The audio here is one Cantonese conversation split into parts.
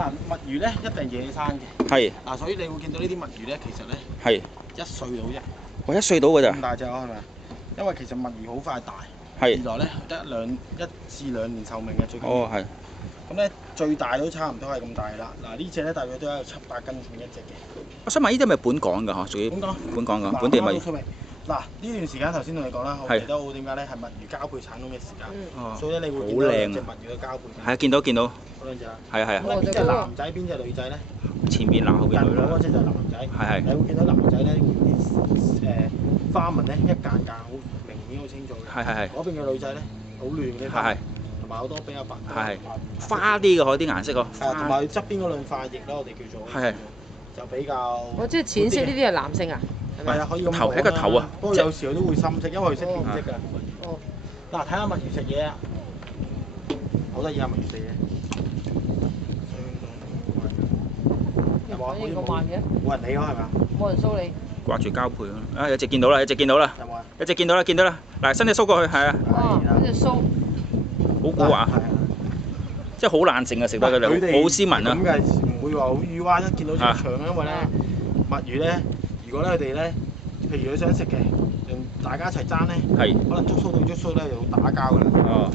嗱，墨魚咧一定野生嘅。係。嗱，所以你會見到呢啲墨魚咧，其實咧係。1歲到啫。我1歲到㗎咋？咁大隻啊，係咪啊？因為其實墨魚好快大。係。二來咧得1至2年壽命嘅最緊要。哦，係。咁咧最大都差唔多係咁大啦。嗱呢只咧大約都有7、8斤重一隻嘅。我想問呢啲係咪本港㗎？屬於本港㗎，本地墨魚。嗱呢段時間頭先同你講啦，我記得好點解咧係墨魚交配產卵嘅時間，所以咧你會見到兩隻墨魚嘅交配。係啊，見到嗰兩隻啊。係啊係啊。咁邊隻男仔邊隻女仔咧？前面男後邊女啦。嗰隻就男仔。係。你會見到男仔咧會啲花紋咧一間間好明顯好清楚嘅。係。嗰邊嘅女仔咧好亂嗰啲花。同埋好多比較白。係。花啲嘅嗬啲顏色嗬。係同埋側邊嗰兩塊翼啦，我哋叫做。係。就比較。即係淺色呢啲係男性啊？係啊，可以咁講啦。一個頭啊！不過有時佢都會深色，因為佢識變色㗎。哦。嗱，睇下墨魚食嘢啊！好得意啊，墨魚食嘢。有冇啊？反應咁慢嘅？冇人理我係咪啊？冇人騷你。掛住交配啊！有隻見到啦，有隻見到啦。有冇啊？有隻見到啦，見到啦。嗱，伸隻鬚過去，係啊。哇！嗰隻鬚。好古惑啊！即係好冷靜啊，食得佢哋好斯文啊。咁嘅唔會話好語哇！一見到條腸，因為咧墨魚咧，如果咧佢哋咧，譬如佢想食嘅，大家一齊爭咧，可能捉鬚對捉鬚咧就會打交㗎啦。哦，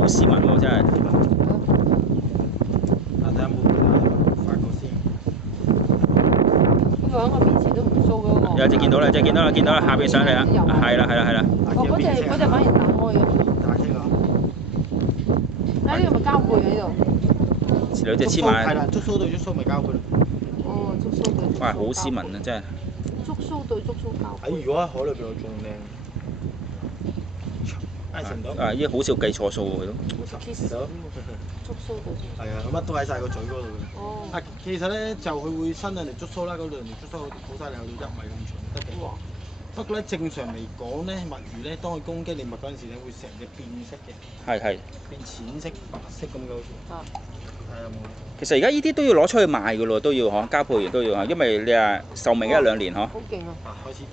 好斯文喎，真係。睇下有冇發覺先。呢個喺我面前都唔騷嗰個。有隻見到啦，見到啦，下邊上嚟啦，係啦。哦，嗰隻反而打開咗。大聲啊！呢個咪交配喺度。兩隻黐埋。係啦，捉鬚對捉鬚咪交配咯。哦，捉鬚對捉鬚。哇，好斯文啊，真係。捉鬚對捉鬚交配。如果喺海裏邊仲靚。啊！依家好少計錯數喎，佢都。kiss 到。捉鬚對捉鬚。係啊，乜都喺晒個嘴嗰度嘅。哦。啊，其實咧就佢會伸人哋捉鬚啦，嗰度人哋捉鬚好犀利，去到1米咁長得嘅。不過咧，正常嚟講咧，墨魚咧，當佢攻擊你物嗰陣時咧，會成隻變色嘅。係。變淺色、白色咁嘅好似。啊。係啊，冇。其實而家呢啲都要攞出去賣㗎咯，都要嗬，交配完都要啊，因為你話壽命1、2年嗬。好勁啊！開始。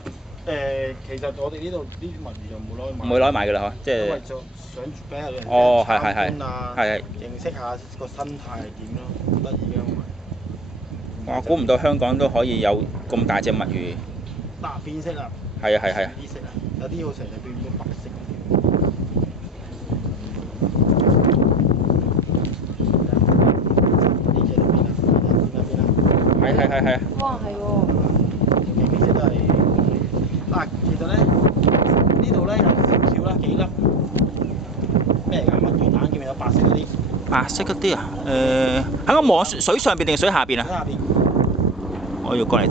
其實我哋呢度呢啲墨魚就冇攞去賣。唔會攞去賣㗎啦嗬，即係。因為就想俾下人哦，係。認識下個生態係點咯，好得意嘅。我估唔到香港都可以有咁大隻墨魚。變色啦。係啊。啲色啊，有啲好成日變咗白色。係。哇，係喎。呢隻都係。其實咧，呢度咧有少少啦，幾粒咩嚟㗎？墨魚蛋見唔見有白色嗰啲？白色嗰啲啊？喺個網水上邊定水下邊啊？水下邊。我要過嚟。